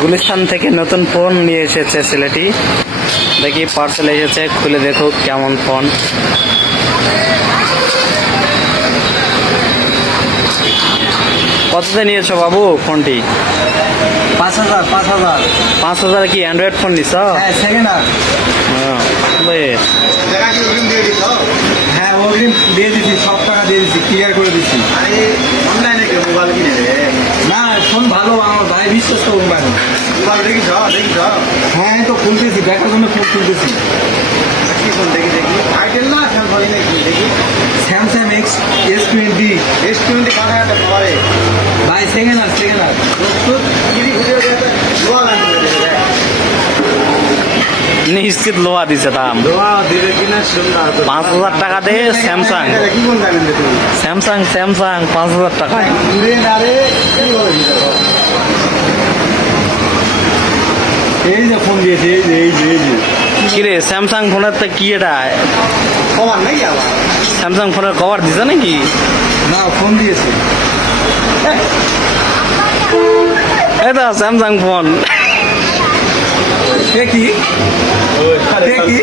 গুলিস্তান থেকে নতুন ফোন নিয়ে এসেছে ছেলেটি। দেখি পার্সেল এসেছে, খুলে দেখুক কেমন ফোন। কততে নিয়েছো বাবু ফোনটি? 5,000 5,000। 5,000 কি অ্যান্ড্রয়েড ফোন নিছ? হ্যাঁ, সেকেন্ড হ্যান্ড। বেশ। হ্যাঁ, অগ্রিম দিয়ে দিছি, সব টাকা দিয়ে দিছি, ক্লিয়ার করে দিছি। অনলাইনে কেউ মোবাইল কিনে রে? না, ফোন ভালো, আমার ভাই বিশ্বাস করুন ভাই। মোবাইল দেখিস? হ্যাঁ, এই তো খুলতেছি, দেখার জন্য ফোন খুলতেছি। কি ফোন দেখি? আইটেল না স্যামসাং নাকি দেখি? Samsung S20। S20 কাটা পরে ভাই সেকেন্ড হ্যান্ড, সেকেন্ড হ্যান্ড। গিরি ঘুরে লোয়া লাগবে রে। নিশ্চিত লোহা দিছে দাম। লোয়া দিবে কিনা শুনলা? 5,000 টাকা দে স্যামসাং। কি ফোন জানেন রে তুমি? স্যামসাং 5,000 টাকায়। ঘুরে না রে, কি বলে দিতে? এই যে ফোন দিয়েছে, এই যে কিরে স্যামসাং ফোনের তো কি এটা? কমান নাকি আবার? স্যামসাং ফোনের কভার দিছে নাকি? না, ফোন দিয়েছে। এটা স্যামসাং ফোন। কে কি? কে কি?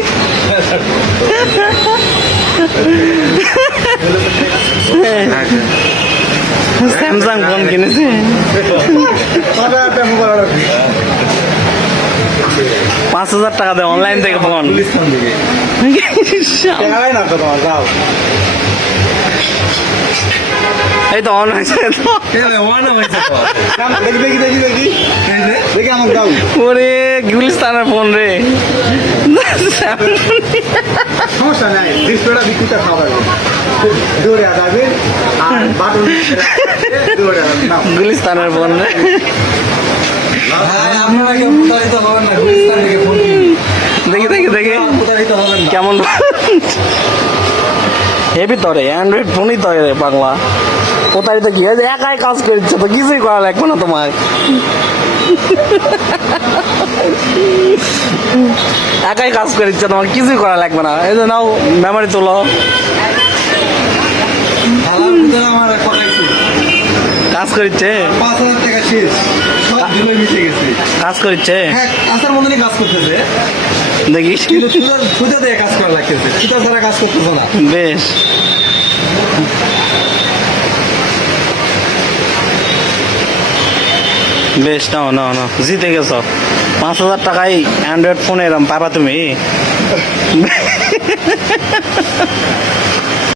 স্যামসাং ফোন কিনেছে। কটা একটা মোবাইল 5,000 টাকা দে অনলাইন থেকে ফোন। গুলিস্তান থেকে। টাকাই না তো তোমার যাও। এই তো অন হয়েছে তো। দেখি দেখি আমার দাও। ওরে গুলিস্তানের ফোন রে। সমস্যা নাই, ডিসপ্লেটা বিকুটা খাবার দৌড়ে যাবে আর বাটন দৌড়ে নাও। গুলিস্তানের ফোন রে। হ্যাঁ, আপনারা কেউ প্রতারিত হবেন না, গুলিস্তান থেকে ফোন কিনুন। দেখি প্রতারিত হবেন না। কেমন হেবি তরে অ্যান্ড্রয়েড ফোনই তরে বাংলা। কোথায় তো কি হয়েছে, একাই কাজ করছে তো কিছুই করা লাগবে না তোমার। একাই কাজ করছে, তোমার কিছুই করা লাগবে না। এই যে নাও মেমোরি তোলো। হালার ভিতরে আমার কটাইছে কাজ করছে, 5,000 টাকা শেষ, সব ধুলোয় মিশে গেছে। কাজ করছে। হ্যাঁ, কাঁচার মতনই কাজ করতেছে, দেখিস কিন্তু সুতা দিয়ে কাজ করা লাগতেছে, সুতা ছাড়া কাজ করতেছে না। বেশ। বেশ, নাও জিতে গেছ। 5,000 টাকায় অ্যান্ড্রয়েড ফোন এরম পাবা তুমি।